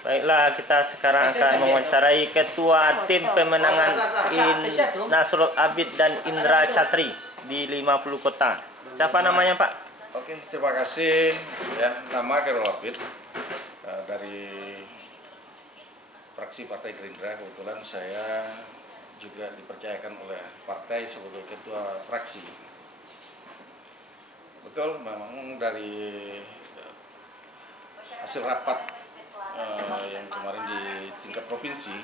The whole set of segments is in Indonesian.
Baiklah, kita sekarang akan mewawancarai Ketua Tim Pemenangan Nasrul Abid dan Indra Catri di 50 kota. Siapa namanya, Pak? Oke, terima kasih. Ya, nama Khairul Abid dari fraksi Partai Gerindra. Kebetulan saya juga dipercayakan oleh partai sebagai ketua fraksi. Betul, memang dari hasil rapat yang kemarin di tingkat provinsi,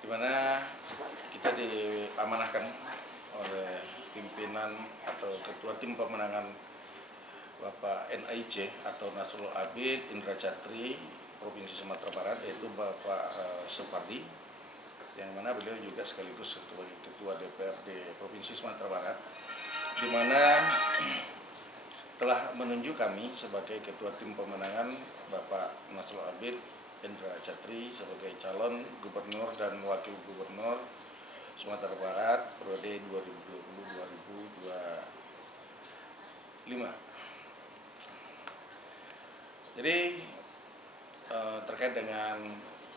di mana kita diamanahkan oleh pimpinan atau ketua tim pemenangan Bapak NAIC atau Nasrul Abid Indra Catri Provinsi Sumatera Barat, yaitu Bapak Supardi, yang mana beliau juga sekaligus sebagai ketua DPRD Provinsi Sumatera Barat, di mana telah menunjuk kami sebagai ketua tim pemenangan Bapak Nasrul Abid Indra Catri sebagai calon gubernur dan wakil gubernur Sumatera Barat periode 2020-2025. Jadi terkait dengan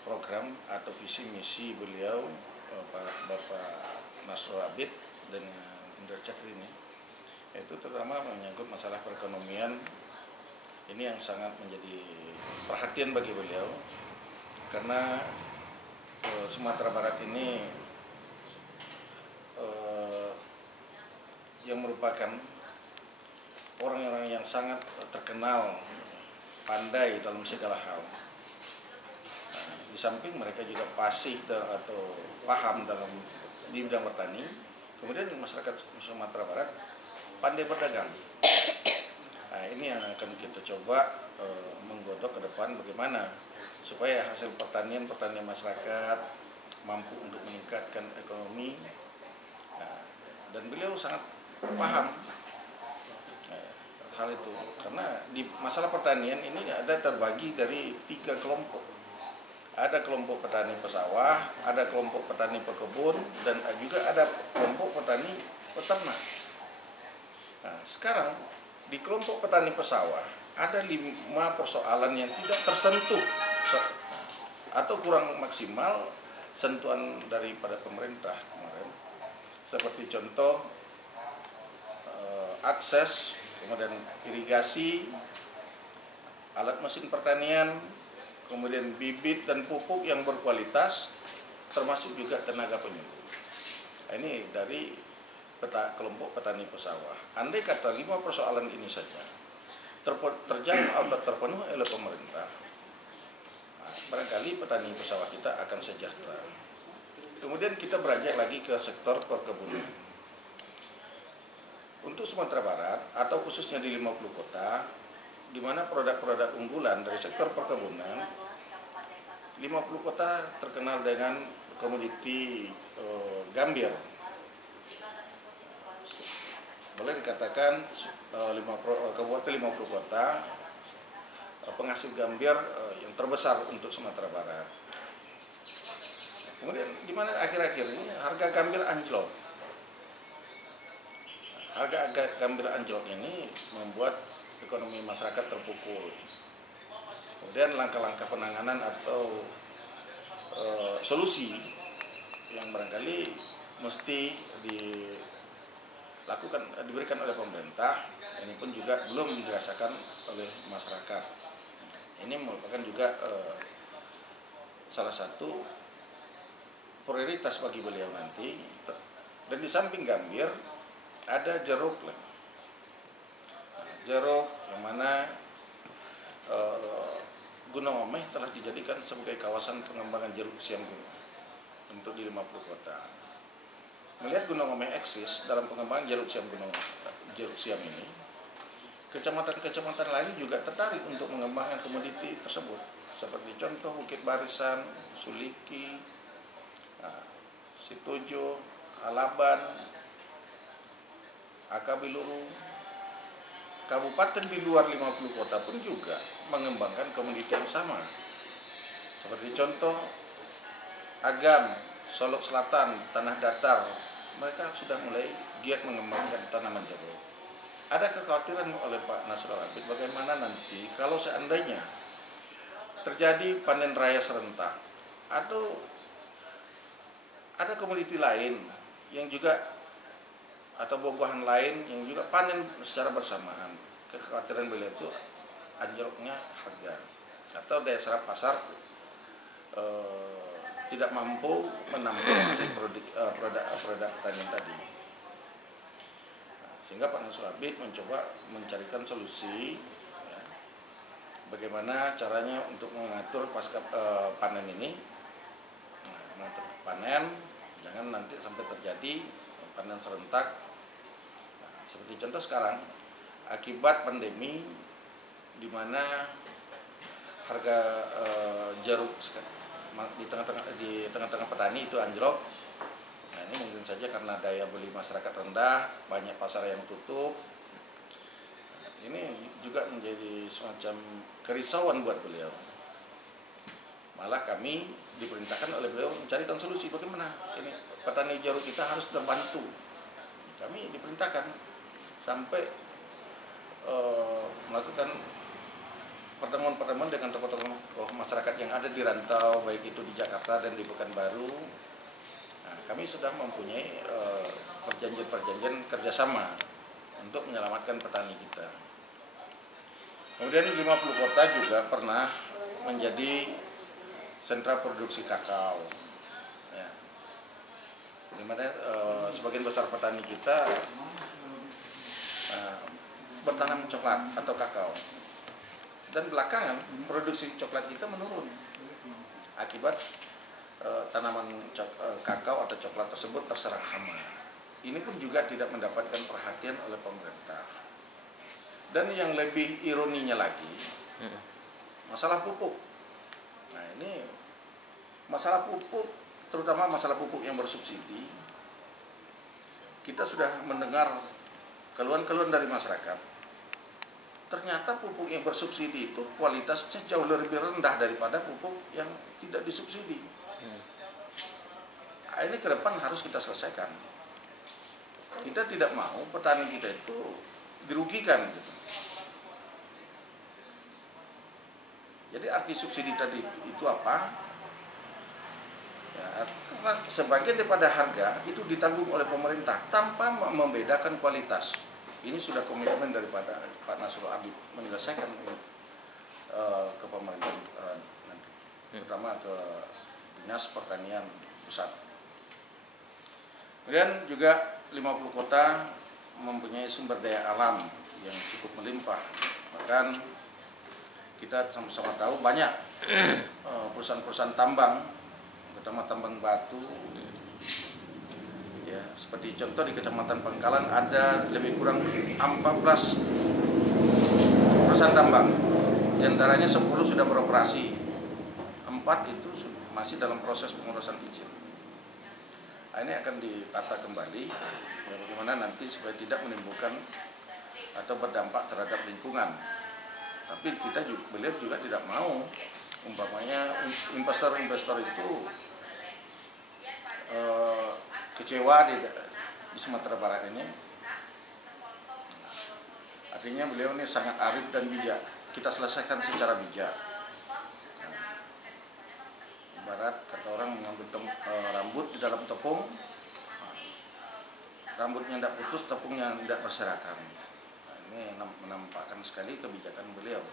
program atau visi misi beliau Bapak Nasrul Abid dan Indra Catri ini, itu terutama menyangkut masalah perekonomian. Ini yang sangat menjadi perhatian bagi beliau, karena Sumatera Barat ini yang merupakan orang-orang yang sangat terkenal pandai dalam segala hal. Di samping mereka juga fasih atau paham di bidang bertani, kemudian masyarakat Sumatera Barat pandai berdagang. Nah, ini yang akan kita coba menggodok ke depan, bagaimana supaya hasil pertanian masyarakat mampu untuk meningkatkan ekonomi. Nah, dan beliau sangat paham hal itu, karena di masalah pertanian ini ada terbagi dari 3 kelompok. Ada kelompok petani pesawah, ada kelompok petani pekebun, dan juga ada kelompok petani peternak. Nah, sekarang di kelompok petani pesawah ada 5 persoalan yang tidak tersentuh atau kurang maksimal sentuhan daripada pemerintah kemarin, seperti contoh akses, kemudian irigasi, alat mesin pertanian, kemudian bibit dan pupuk yang berkualitas, termasuk juga tenaga penyuluh. Ini dari kelompok petani pesawah. Andai kata 5 persoalan ini saja terjawab atau terpenuhi oleh pemerintah, barangkali petani pesawah kita akan sejahtera. Kemudian kita beranjak lagi ke sektor perkebunan. Untuk Sumatera Barat atau khususnya di 50 kota, di mana produk-produk unggulan dari sektor perkebunan, 50 kota terkenal dengan komoditi gambir. Boleh dikatakan kabupaten 50 kota penghasil gambir yang terbesar untuk Sumatera Barat. Kemudian di mana akhir-akhir ini harga gambir anjlok. Harga gambir anjlok ini membuat ekonomi masyarakat terpukul. Kemudian langkah-langkah penanganan atau solusi yang barangkali mesti diberikan oleh pemerintah, ini pun juga belum dirasakan oleh masyarakat. Ini merupakan juga salah satu prioritas bagi beliau nanti. Dan di samping gambir ada jeruk. Jeruk yang mana Gunung Omeh telah dijadikan sebagai kawasan pengembangan jeruk siam gunung untuk di 50 kota. Melihat Gunung Omeh eksis dalam pengembangan jeruk siam ini, kecamatan-kecamatan lain juga tertarik untuk mengembangkan komoditi tersebut, seperti contoh Bukit Barisan, Suliki, Situjo, Alaban, Akabiluru. Kabupaten di luar 50 kota pun juga mengembangkan komoditi yang sama, seperti contoh Agam, Solok Selatan, Tanah Datar, mereka sudah mulai giat mengembangkan tanaman jeruk. Ada kekhawatiran oleh Pak Nasrul Abid bagaimana nanti kalau seandainya terjadi panen raya serentak, atau ada komoditi lain yang juga atau buah-buahan lain yang juga panen secara bersamaan. Kekhawatiran beliau itu anjloknya harga atau daya serap pasar tidak mampu menampung produk pertanian tadi. Sehingga Pak Nasrul Abid mencoba mencarikan solusi ya, bagaimana caranya untuk mengatur pasca panen ini. Mengatur panen jangan nanti sampai terjadi panen serentak. Seperti contoh sekarang akibat pandemi di mana harga jeruk di tengah-tengah petani itu anjlok. Nah, ini mungkin saja karena daya beli masyarakat rendah, banyak pasar yang tutup. Ini juga menjadi semacam kerisauan buat beliau. Malah kami diperintahkan oleh beliau mencarikan solusi bagaimana ini petani jeruk kita harus terbantu. Kami diperintahkan sampai melakukan pertemuan-pertemuan dengan tokoh-tokoh masyarakat yang ada di rantau, baik itu di Jakarta dan di Pekanbaru. Nah, kami sudah mempunyai perjanjian-perjanjian kerjasama untuk menyelamatkan petani kita. Kemudian 50 kota juga pernah menjadi sentra produksi kakao. Ya. Di mana sebagian besar petani kita bertanam coklat atau kakao. Dan belakangan produksi coklat kita menurun akibat tanaman kakao atau coklat tersebut terserang hama. Ini pun juga tidak mendapatkan perhatian oleh pemerintah. Dan yang lebih ironinya lagi, masalah pupuk. Nah, ini masalah pupuk, terutama masalah pupuk yang bersubsidi. Kita sudah mendengar keluhan-keluhan dari masyarakat. Ternyata pupuk yang bersubsidi itu kualitasnya jauh lebih rendah daripada pupuk yang tidak disubsidi. Nah, ini ke depan harus kita selesaikan. Kita tidak mau petani kita itu dirugikan. Gitu. Jadi arti subsidi tadi itu apa? Ya, karena sebagian daripada harga itu ditanggung oleh pemerintah tanpa membedakan kualitas. Ini sudah komitmen daripada Pak Nasrul Abid menyelesaikan ke pemerintah nanti, terutama ke Dinas Pertanian Pusat. Kemudian juga 50 kota mempunyai sumber daya alam yang cukup melimpah. Bahkan kita sama-sama tahu banyak perusahaan-perusahaan tambang, terutama tambang batu. Ya, seperti contoh di Kecamatan Pangkalan ada lebih kurang 14 perusahaan tambang. Di antaranya 10 sudah beroperasi. 4 itu masih dalam proses pengurusan izin. Nah, ini akan ditata kembali ya, bagaimana nanti supaya tidak menimbulkan atau berdampak terhadap lingkungan. Tapi kita juga, beliau juga tidak mau umpamanya investor-investor itu kecewa di Sumatera Barat ini. Artinya beliau ini sangat arif dan bijak. Kita selesaikan secara bijak. Ibarat kata orang mengambil rambut di dalam tepung, rambutnya tidak putus, tepungnya tidak berserakan. Nah, ini menampakkan sekali kebijakan beliau.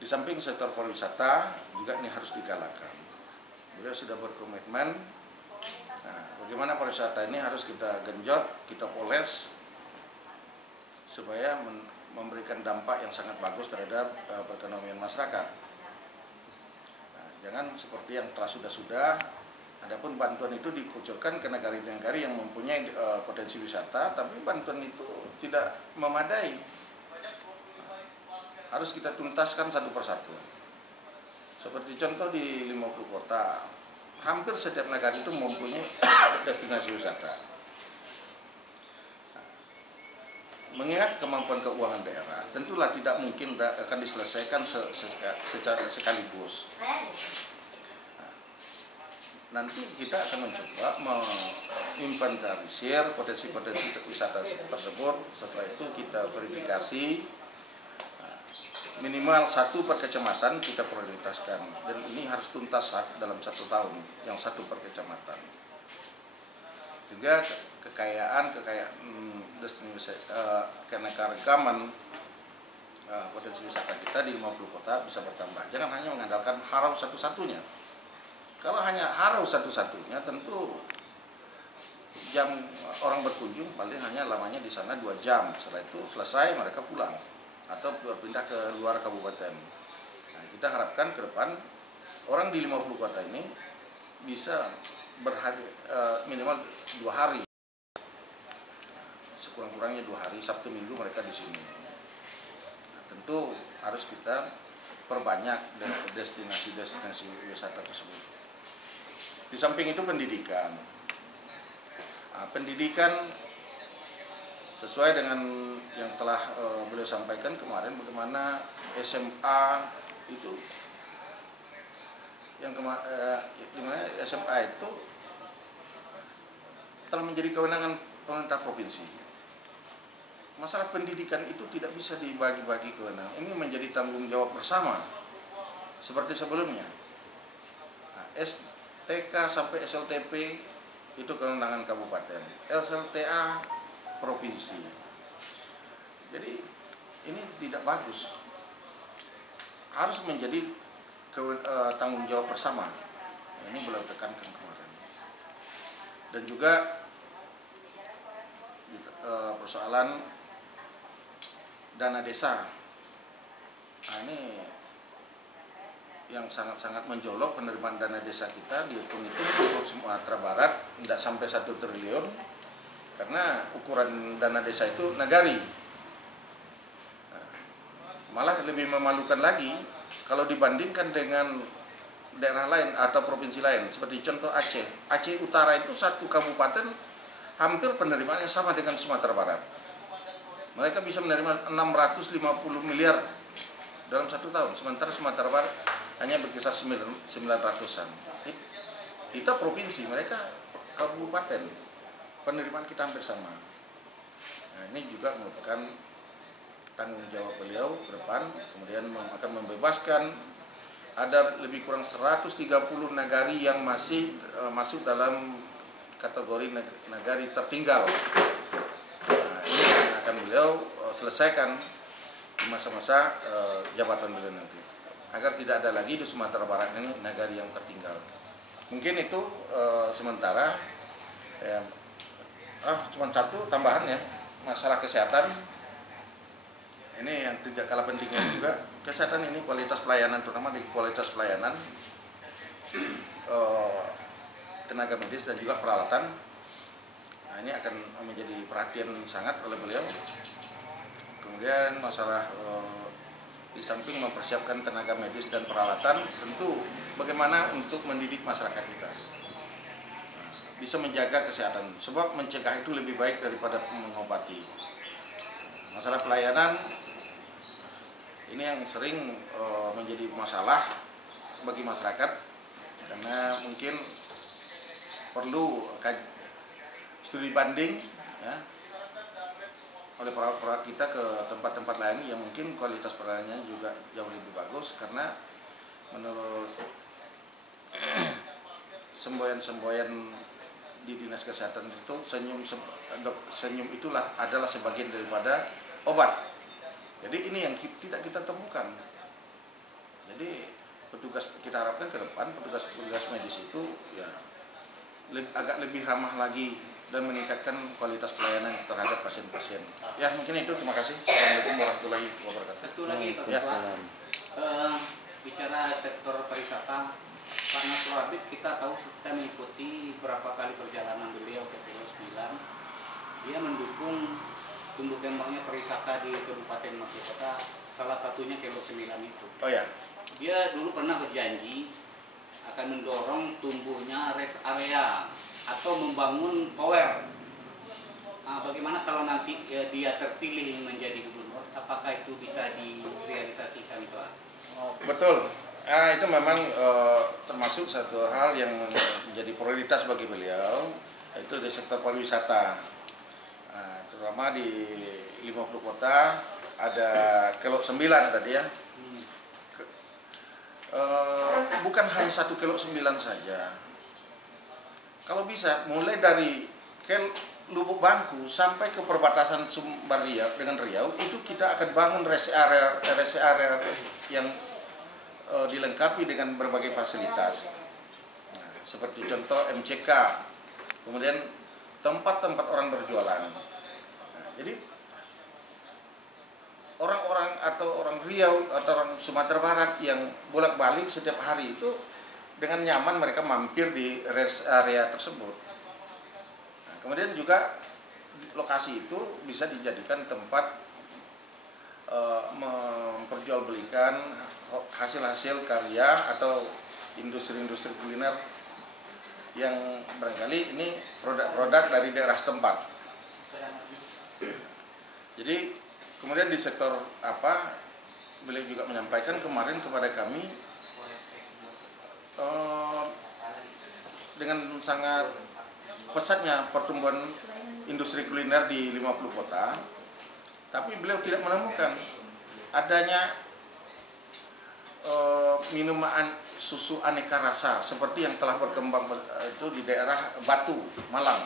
Di samping sektor pariwisata juga ini harus digalakkan. Beliau sudah berkomitmen. Nah, bagaimana pariwisata ini harus kita genjot, kita poles supaya memberikan dampak yang sangat bagus terhadap perekonomian masyarakat. Nah, jangan seperti yang telah sudah. Adapun bantuan itu dikucurkan ke negara-negara yang mempunyai potensi wisata, tapi bantuan itu tidak memadai. Harus kita tuntaskan satu persatu. Seperti contoh di 50 kota. Hampir setiap negara itu mempunyai destinasi wisata. Mengingat kemampuan keuangan daerah, tentulah tidak mungkin akan diselesaikan secara sekaligus. Nanti kita akan mencoba menginventarisir potensi-potensi wisata tersebut. Setelah itu kita verifikasi minimal 1 per kecamatan kita prioritaskan, dan ini harus tuntas dalam 1 tahun, yang 1 per kecamatan. Sehingga kekayaan destinasi keanekaragaman potensi wisata kita di 50 kota bisa bertambah. Jangan hanya mengandalkan Harau satu-satunya. Kalau hanya Harau satu-satunya, tentu jam orang berkunjung paling hanya lamanya di sana 2 jam. Setelah itu selesai, mereka pulang atau berpindah ke luar kabupaten. Nah, kita harapkan ke depan orang di 50 kota ini bisa minimal 2 hari, sekurang-kurangnya 2 hari, Sabtu Minggu mereka di sini. Nah, tentu harus kita perbanyak destinasi-destinasi wisata tersebut. Di samping itu pendidikan. Nah, pendidikan sesuai dengan yang telah beliau sampaikan kemarin, bagaimana SMA itu dimana SMA itu telah menjadi kewenangan pemerintah provinsi. Masalah pendidikan itu tidak bisa dibagi-bagi kewenangan. Ini menjadi tanggung jawab bersama seperti sebelumnya. Nah, TK sampai SLTP itu kewenangan kabupaten, SLTA provinsi. Jadi ini tidak bagus. Harus menjadi tanggung jawab bersama. Ini beliau tekankan kemarin. Dan juga persoalan dana desa. Nah, ini yang sangat-sangat menjolok penerimaan dana desa kita, dihitung-hitung untuk Sumatera Barat tidak sampai 1 triliun. Karena ukuran dana desa itu nagari. Malah lebih memalukan lagi kalau dibandingkan dengan daerah lain atau provinsi lain. Seperti contoh Aceh. Aceh Utara itu 1 kabupaten hampir penerimaannya sama dengan Sumatera Barat. Mereka bisa menerima 650 miliar dalam 1 tahun. Sementara Sumatera Barat hanya berkisar 900-an. Kita provinsi, mereka kabupaten. Penerimaan kita hampir sama. Nah, ini juga merupakan tanggung jawab beliau ke depan. Kemudian akan membebaskan ada lebih kurang 130 nagari yang masih masuk dalam kategori nagari tertinggal. Nah, ini akan beliau selesaikan di masa-masa jabatan beliau nanti, agar tidak ada lagi di Sumatera Barat ini nagari yang tertinggal. Mungkin itu sementara. Cuma 1 tambahan ya, masalah kesehatan. Ini yang tidak kalah pentingnya juga. Kesehatan ini kualitas pelayanan, terutama di kualitas pelayanan tenaga medis dan juga peralatan. Nah, ini akan menjadi perhatian sangat oleh beliau. Kemudian masalah di samping mempersiapkan tenaga medis dan peralatan, tentu bagaimana untuk mendidik masyarakat kita bisa menjaga kesehatan, sebab mencegah itu lebih baik daripada mengobati. Masalah pelayanan ini yang sering menjadi masalah bagi masyarakat, karena mungkin perlu studi banding ya, oleh perawat-perawat kita ke tempat-tempat lain yang mungkin kualitas pelayanannya juga jauh lebih bagus, karena menurut semboyan-semboyan di dinas kesehatan itu senyum itulah adalah sebagian daripada obat. Jadi ini yang tidak kita temukan. Jadi petugas, kita harapkan ke depan petugas medis itu ya agak lebih ramah lagi dan meningkatkan kualitas pelayanan terhadap pasien-pasien. Ya mungkin itu, terima kasih. Assalamualaikum warahmatullahi wabarakatuh. Satu lagi Pak Ketua, bicara sektor pariwisata, Pak Nasrul Habib, kita tahu kita mengikuti beberapa kali perjalanan beliau ke Kilo 9. Dia mendukung tumbuh kembangnya pariwisata di Kabupaten Maluku Kota, salah satunya Kilo 9 itu. Oh ya. Dia dulu pernah berjanji akan mendorong tumbuhnya rest area atau membangun tower. Nah, bagaimana kalau nanti dia terpilih menjadi gubernur, apakah itu bisa direalisasikan Pak? Oh, betul. Itu memang termasuk satu hal yang menjadi prioritas bagi beliau, yaitu di sektor pariwisata. Terutama di 50 kota ada Kilo 9 tadi ya, bukan hanya 1,9 kilo saja. Kalau bisa mulai dari Lubuk Bangku sampai ke perbatasan Sumber Riau dengan Riau, itu kita akan bangun rest area yang dilengkapi dengan berbagai fasilitas. Nah, seperti contoh MCK, kemudian tempat-tempat orang berjualan. Nah, jadi orang-orang atau orang Riau atau orang Sumatera Barat yang bolak-balik setiap hari itu dengan nyaman mereka mampir di rest area tersebut. Nah, kemudian juga lokasi itu bisa dijadikan tempat memperjualbelikan hasil-hasil karya atau industri-industri kuliner yang barangkali ini produk-produk dari daerah setempat. Jadi kemudian di sektor beliau juga menyampaikan kemarin kepada kami dengan sangat pesatnya pertumbuhan industri kuliner di 50 kota, tapi beliau tidak menemukan adanya minuman susu aneka rasa seperti yang telah berkembang itu di daerah Batu, Malang.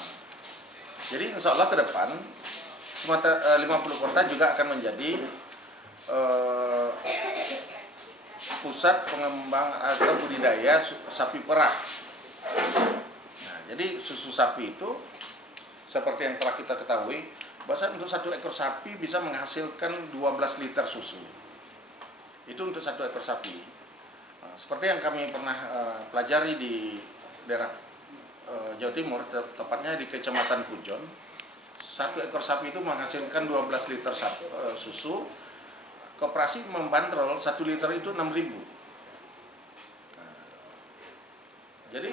Jadi insya Allah ke depan 50 kota juga akan menjadi pusat pengembang atau budidaya sapi perah. Nah, jadi susu sapi itu seperti yang telah kita ketahui, bahwa untuk 1 ekor sapi bisa menghasilkan 12 liter susu. Itu untuk 1 ekor sapi. Nah, seperti yang kami pernah pelajari di daerah Jawa Timur, tepatnya di Kecamatan Pujon, 1 ekor sapi itu menghasilkan 12 liter susu. Koperasi membandrol 1 liter itu 6.000. Nah, jadi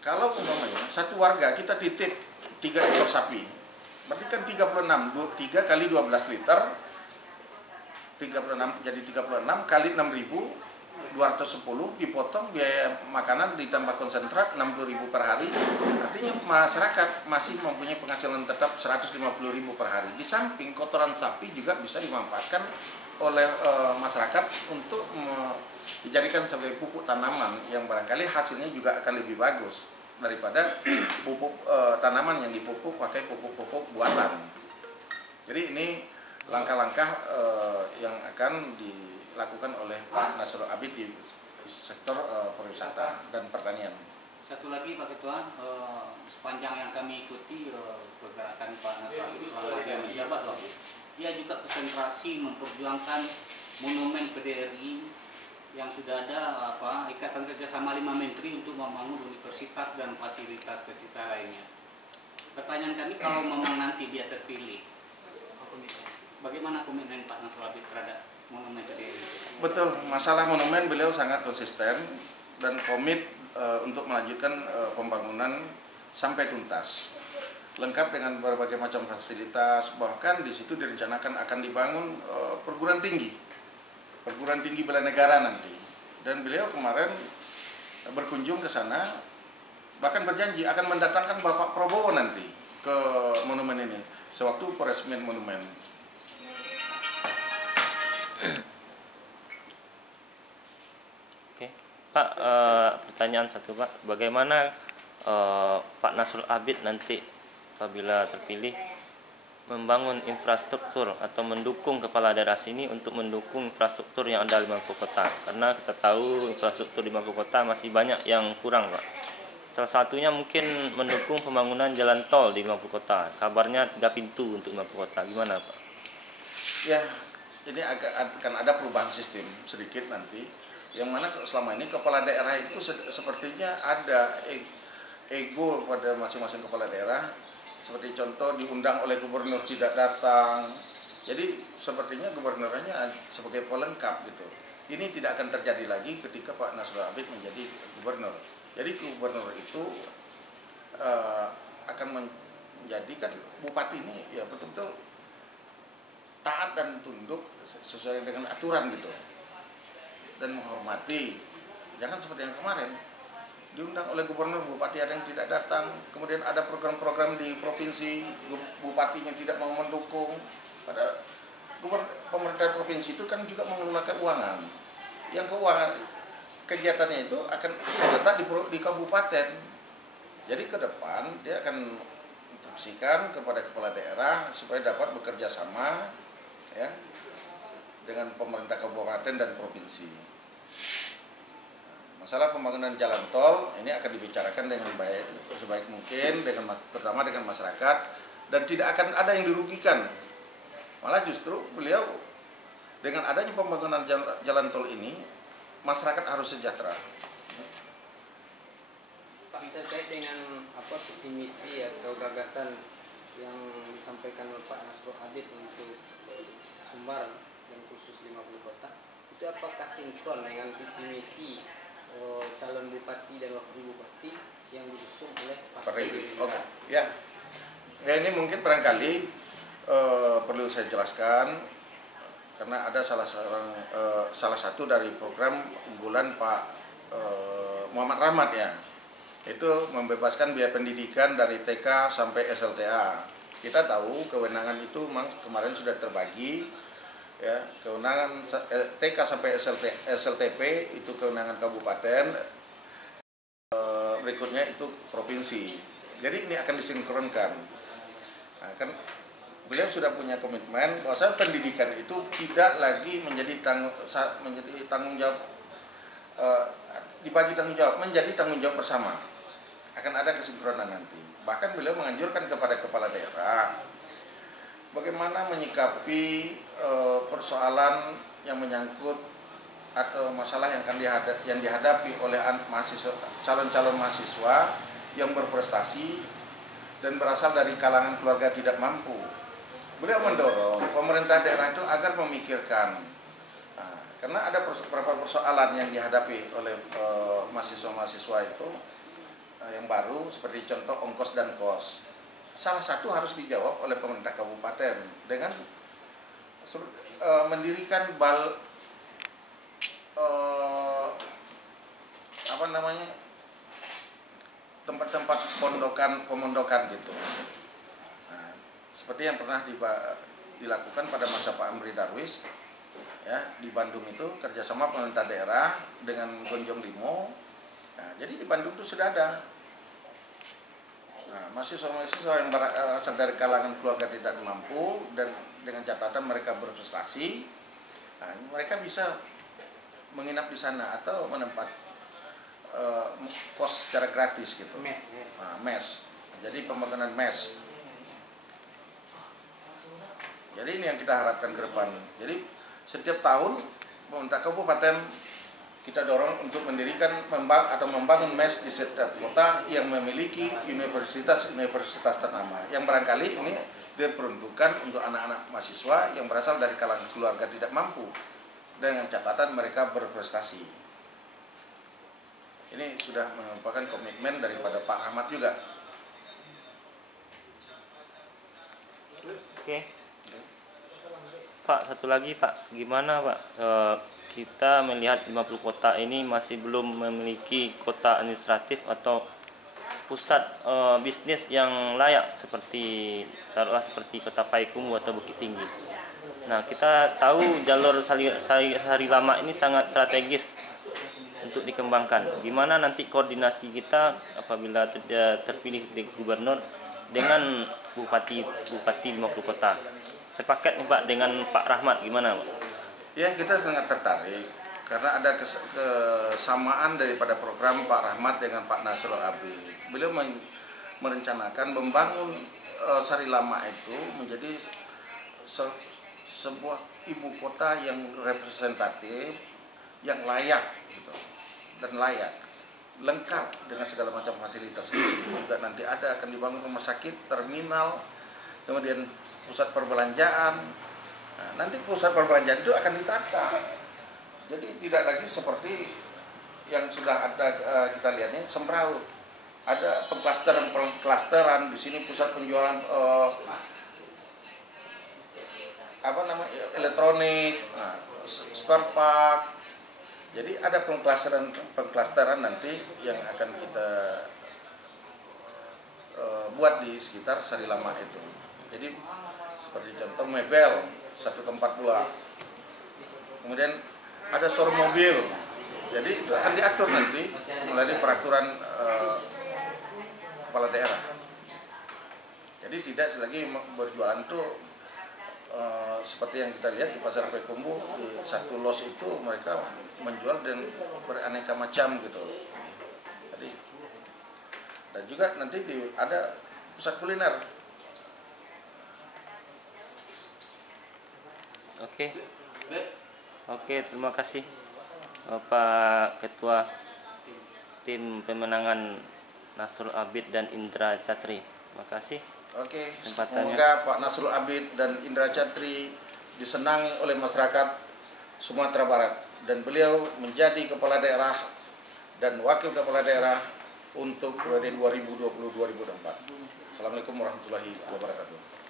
kalau umpamanya satu warga kita titip 3 ekor sapi, berarti kan 36, 3 kali 12 liter, 36 jadi 36 kali 6.210 dipotong biaya makanan ditambah konsentrat 60.000 per hari, artinya masyarakat masih mempunyai penghasilan tetap 150.000 per hari. Di samping kotoran sapi juga bisa dimanfaatkan oleh masyarakat untuk dijadikan sebagai pupuk tanaman yang barangkali hasilnya juga akan lebih bagus daripada pupuk tanaman yang dipupuk pakai pupuk-pupuk buatan. Jadi ini langkah-langkah yang akan dilakukan oleh Pak Nasrul Abid di sektor pariwisata dan pertanian. Satu lagi Pak Ketua, sepanjang yang kami ikuti pergerakan Pak Nasrul Abid selama dia menjabat, dia juga konsentrasi memperjuangkan monumen PDRI yang sudah ada ikatan kerjasama 5 menteri untuk membangun universitas dan fasilitas lainnya. Pertanyaan kami, kalau memang nanti dia terpilih, bagaimana komitmen Pak Nasrul Abid terhadap monumen PDRI? Betul, masalah monumen beliau sangat konsisten dan komit untuk melanjutkan pembangunan sampai tuntas. Lengkap dengan berbagai macam fasilitas, bahkan di situ direncanakan akan dibangun perguruan tinggi bela negara nanti. Dan beliau kemarin berkunjung ke sana, bahkan berjanji akan mendatangkan Bapak Prabowo nanti ke monumen ini sewaktu peresmian monumen. Oke, Pak, pertanyaan satu Pak, bagaimana Pak Nasrul Abid nanti apabila terpilih membangun infrastruktur atau mendukung kepala daerah sini untuk mendukung infrastruktur yang ada di 50 kota, karena kita tahu infrastruktur di 50 kota masih banyak yang kurang Pak. Salah satunya mungkin mendukung pembangunan jalan tol di 50 kota, kabarnya 3 pintu untuk 50 kota, gimana Pak? Ya, ini akan ada perubahan sistem sedikit nanti, yang mana selama ini kepala daerah itu sepertinya ada ego pada masing-masing kepala daerah. Seperti contoh diundang oleh gubernur tidak datang, jadi sepertinya gubernurnya sebagai pelengkap gitu. Ini tidak akan terjadi lagi ketika Pak Nasrul Abid menjadi gubernur. Jadi gubernur itu akan menjadikan bupati ini ya betul-betul taat dan tunduk sesuai dengan aturan gitu, dan menghormati. Jangan seperti yang kemarin, diundang oleh gubernur, bupati ada yang tidak datang, kemudian ada program-program di provinsi, bupatinya tidak mau mendukung. Pada pemerintah provinsi itu kan juga mengelola keuangan, yang kegiatannya itu akan terletak di kabupaten. Jadi ke depan dia akan instruksikan kepada kepala daerah supaya dapat bekerja sama ya dengan pemerintah kabupaten dan provinsi. Masalah pembangunan jalan tol ini akan dibicarakan dengan sebaik mungkin terutama dengan masyarakat, dan tidak akan ada yang dirugikan. Malah justru beliau dengan adanya pembangunan jalan tol ini masyarakat harus sejahtera. Pak, terkait dengan visi misi atau gagasan yang disampaikan oleh Pak Nasrul Abid untuk Sumbar dan khusus 50 kota, itu apakah sinkron dengan visi misi calon bupati dan wakil bupati yang diusung oleh partai Gerindra? Oke, ya. Ya, ini mungkin barangkali perlu saya jelaskan karena ada salah satu dari program unggulan Pak Muhammad Rahmat ya, itu membebaskan biaya pendidikan dari TK sampai SLTA. Kita tahu kewenangan itu memang kemarin sudah terbagi ya, kewenangan TK sampai SLTP itu kewenangan kabupaten, berikutnya itu provinsi. Jadi ini akan disinkronkan. Nah, kan beliau sudah punya komitmen bahwa pendidikan itu tidak lagi menjadi tanggung jawab, dibagi tanggung jawab, menjadi tanggung jawab bersama. Akan ada kesinkronan nanti. Bahkan beliau menganjurkan kepada kepala daerah bagaimana menyikapi persoalan yang menyangkut atau masalah yang akan dihadapi oleh calon-calon mahasiswa yang berprestasi dan berasal dari kalangan keluarga tidak mampu. Beliau mendorong pemerintah daerah itu agar memikirkan, karena ada beberapa persoalan yang dihadapi oleh mahasiswa-mahasiswa itu yang baru, seperti contoh ongkos dan kos. Salah satu harus dijawab oleh pemerintah kabupaten dengan mendirikan tempat-tempat pemondokan gitu. Nah, seperti yang pernah dilakukan pada masa Pak Amri Darwis ya, di Bandung itu kerjasama pemerintah daerah dengan Gonjong Limo. Nah, jadi di Bandung itu sudah ada. Nah, mahasiswa-mahasiswa yang berasal dari kalangan keluarga tidak mampu dan dengan catatan mereka berprestasi, nah, mereka bisa menginap di sana atau menempat kos secara gratis gitu. Mes. Ya. Nah, mes. Jadi pembangunan mes. Jadi ini yang kita harapkan ke depan. Jadi setiap tahun pemerintah kabupaten kita dorong untuk mendirikan membangun mes di setiap kota yang memiliki universitas ternama, yang barangkali ini diperuntukkan untuk anak-anak mahasiswa yang berasal dari kalangan keluarga tidak mampu dengan catatan mereka berprestasi. Ini sudah merupakan komitmen daripada Pak Ahmad juga. Oke. Pak, satu lagi Pak, gimana Pak, kita melihat 50 kota ini masih belum memiliki kota administratif atau pusat bisnis yang layak seperti kota Payakumbuh atau Bukit Tinggi. Nah, kita tahu jalur Sari Lama ini sangat strategis untuk dikembangkan. Gimana nanti koordinasi kita apabila terpilih di gubernur dengan bupati 50 kota? Sepakat nih Pak dengan Pak Rahmat, gimana Pak? Ya, kita sangat tertarik karena ada kesamaan daripada program Pak Rahmat dengan Pak Nasrul Abid. Beliau merencanakan membangun Sari Lama itu menjadi sebuah ibu kota yang representatif, yang layak gitu, dan layak, lengkap dengan segala macam fasilitas. Di situ juga nanti akan dibangun rumah sakit, terminal, kemudian pusat perbelanjaan. Nah, nanti pusat perbelanjaan itu akan ditata. Jadi tidak lagi seperti yang sudah ada kita lihatnya semrawut. Ada pengklasteran di sini, pusat penjualan elektronik, spare part. Jadi ada pengklasteran nanti yang akan kita buat di sekitar Sari Lama itu. Jadi seperti contoh mebel, satu tempat pula. Kemudian ada showroom mobil, Jadi itu akan diatur nanti melalui peraturan kepala daerah. Jadi tidak lagi berjualan itu seperti yang kita lihat di pasar Payakumbuh, di satu los itu mereka menjual dan beraneka macam gitu. Jadi dan juga nanti ada pusat kuliner. Oke, terima kasih Pak Ketua tim pemenangan Nasrul Abid dan Indra Catri. Terima kasih. Oke, Kesempatannya. semoga Pak Nasrul Abid dan Indra Catri disenangi oleh masyarakat Sumatera Barat dan beliau menjadi kepala daerah dan wakil kepala daerah untuk periode 2020-2024. Assalamualaikum warahmatullahi wabarakatuh.